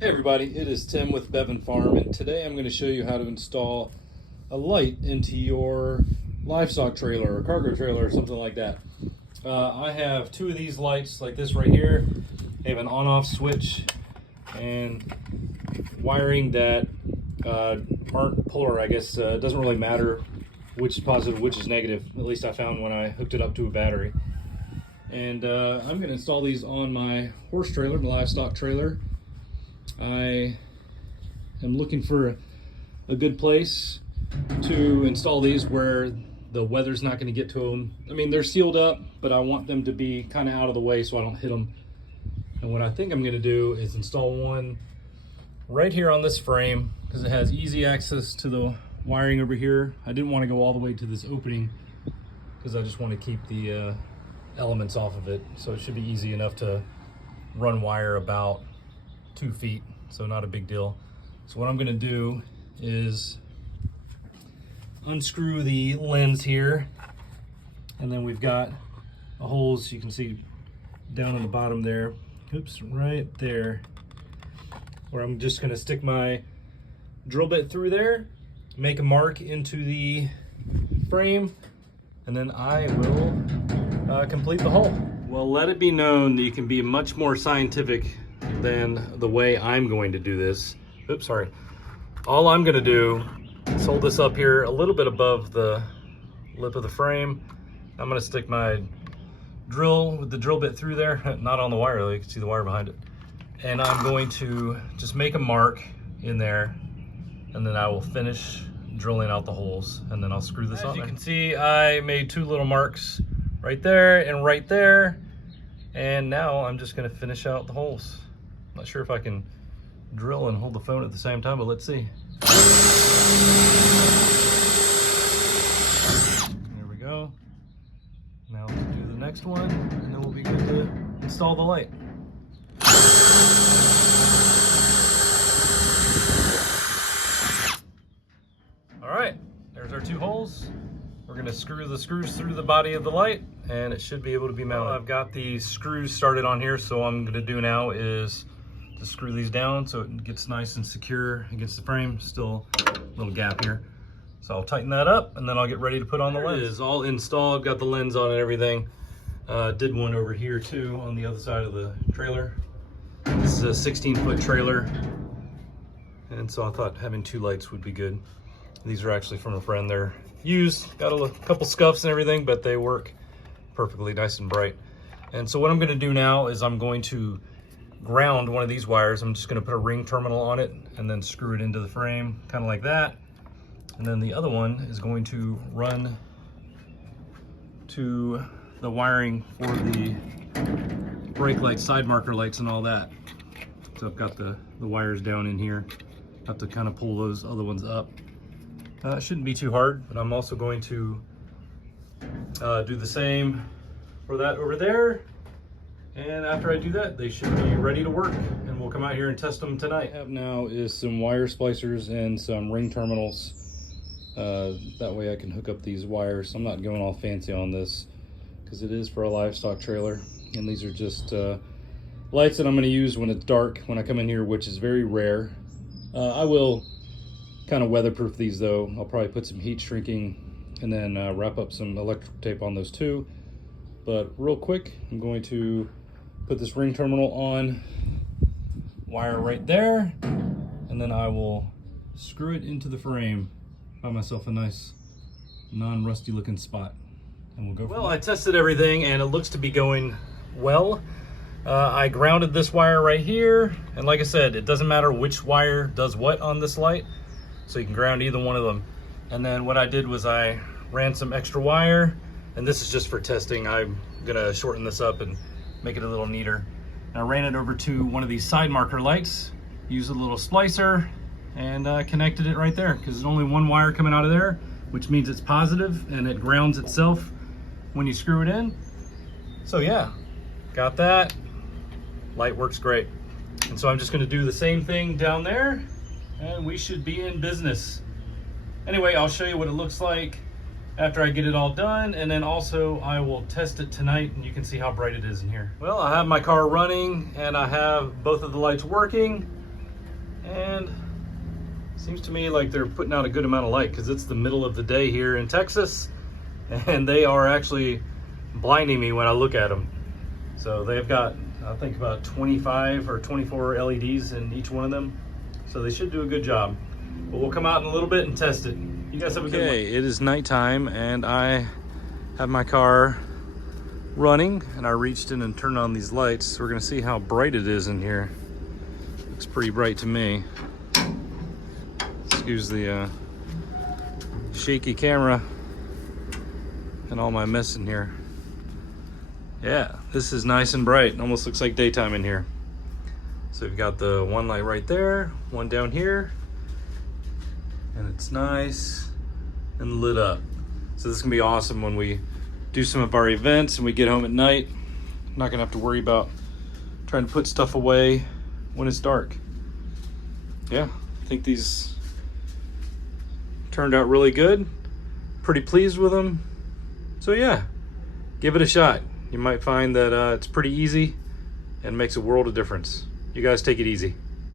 Hey everybody, it is Tim with Bevan Farm, and today I'm going to show you how to install a light into your livestock trailer or cargo trailer or something like that. I have two of these lights like this right here. They have an on-off switch and wiring that aren't polar, I guess. It doesn't really matter which is positive, which is negative, at least I found when I hooked it up to a battery. And I'm going to install these on my horse trailer, my livestock trailer. I am looking for a good place to install these where the weather's not going to get to them. I mean, they're sealed up, but I want them to be kind of out of the way so I don't hit them. And what I think I'm going to do is install one right here on this frame because it has easy access to the wiring over here. I didn't want to go all the way to this opening because I just want to keep the elements off of it. So it should be easy enough to run wire about 2 feet, so not a big deal. So what I'm going to do is unscrew the lens here, and then we've got the holes you can see down on the bottom there. Oops, right there, where I'm just going to stick my drill bit through there, make a mark into the frame, and then I will complete the hole. Well, let it be known that you can be much more scientific than the way I'm going to do this. Oops, sorry. All I'm going to do is hold this up here a little bit above the lip of the frame. I'm going to stick my drill with the drill bit through there, not on the wire though, you can see the wire behind it. And I'm going to just make a mark in there, and then I will finish drilling out the holes, and then I'll screw this on. As you can see, I made two little marks right there and right there, and now I'm just going to finish out the holes. Not sure if I can drill and hold the phone at the same time, but let's see. There we go. Now let's do the next one, and then we'll be good to install the light. All right, there's our two holes. We're going to screw the screws through the body of the light, and it should be able to be mounted. I've got the screws started on here, so what I'm going to do now is to screw these down so it gets nice and secure against the frame. Still a little gap here. So I'll tighten that up, and then I'll get ready to put on the lens. It is all installed, got the lens on and everything. Did one over here too on the other side of the trailer. This is a 16-foot trailer, and so I thought having two lights would be good. These are actually from a friend. They're used, got a couple scuffs and everything, but they work perfectly nice and bright. And so what I'm going to do now is I'm going to ground one of these wires. I'm just going to put a ring terminal on it and then screw it into the frame, kind of like that. And then the other one is going to run to the wiring for the brake lights, side marker lights, and all that. So I've got the wires down in here. Have to kind of pull those other ones up. It shouldn't be too hard, but I'm also going to do the same for that over there. And after I do that, they should be ready to work, and we'll come out here and test them tonight. What I have now is some wire splicers and some ring terminals. That way I can hook up these wires. I'm not going all fancy on this because it is for a livestock trailer. And these are just lights that I'm going to use when it's dark, when I come in here, which is very rare. I will kind of weatherproof these though. I'll probably put some heat shrinking and then wrap up some electrical tape on those too. But real quick, I'm going to put this ring terminal on, wire right there, and then I will screw it into the frame. Find myself a nice non-rusty looking spot, and we'll go from there. I tested everything and it looks to be going well. I grounded this wire right here, and like I said, it doesn't matter which wire does what on this light, so you can ground either one of them. And then what I did was I ran some extra wire, and this is just for testing. I'm gonna shorten this up and make it a little neater. And I ran it over to one of these side marker lights, used a little splicer, and connected it right there, because there's only one wire coming out of there, which means it's positive, and it grounds itself when you screw it in. So yeah, got that. Light works great. And so I'm just gonna do the same thing down there, and we should be in business. Anyway, I'll show you what it looks like after I get it all done, and then also I will test it tonight and you can see how bright it is in here. Well, I have my car running and I have both of the lights working. And seems to me like they're putting out a good amount of light because it's the middle of the day here in Texas, and they are actually blinding me when I look at them. So they've got, I think, about 25 or 24 LEDs in each one of them. So they should do a good job. But we'll come out in a little bit and test it. You guys have a good one. Okay, it is nighttime and I have my car running, and I reached in and turned on these lights. So we're gonna see how bright it is in here. Looks pretty bright to me. Excuse the shaky camera and all my mess in here. Yeah, this is nice and bright. It almost looks like daytime in here. So we've got the one light right there, one down here, and it's nice and lit up. So this is gonna be awesome when we do some of our events and we get home at night. I'm not gonna have to worry about trying to put stuff away when it's dark. Yeah, I think these turned out really good. Pretty pleased with them. So yeah, give it a shot. You might find that it's pretty easy and makes a world of difference. You guys take it easy.